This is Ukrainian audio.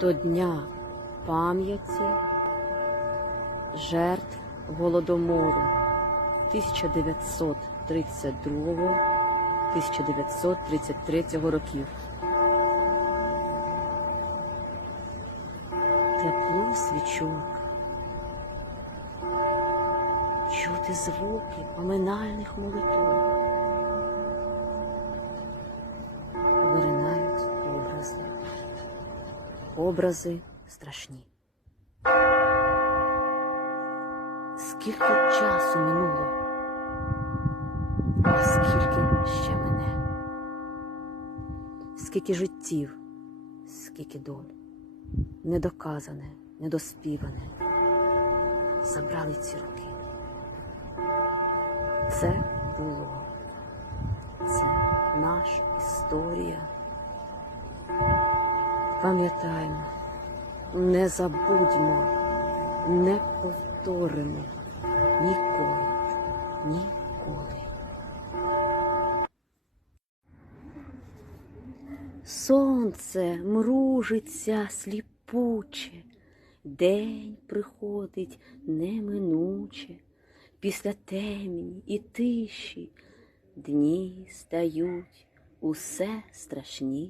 до Дня пам'яті жертв Голодомору 1932-1933 років. Тепло свічок, чути звуки поминальних молитв. Образи страшні. Скільки часу минуло, а скільки ще мене, скільки життів, скільки доль, недоказане, недоспіване, забрали ці роки. Це було, це наша історія. Пам'ятаємо, не забудьмо, не повторимо. Ніколи, ніколи. Сонце мружиться сліпуче, день приходить неминуче, після темні і тиші дні стають усе страшні.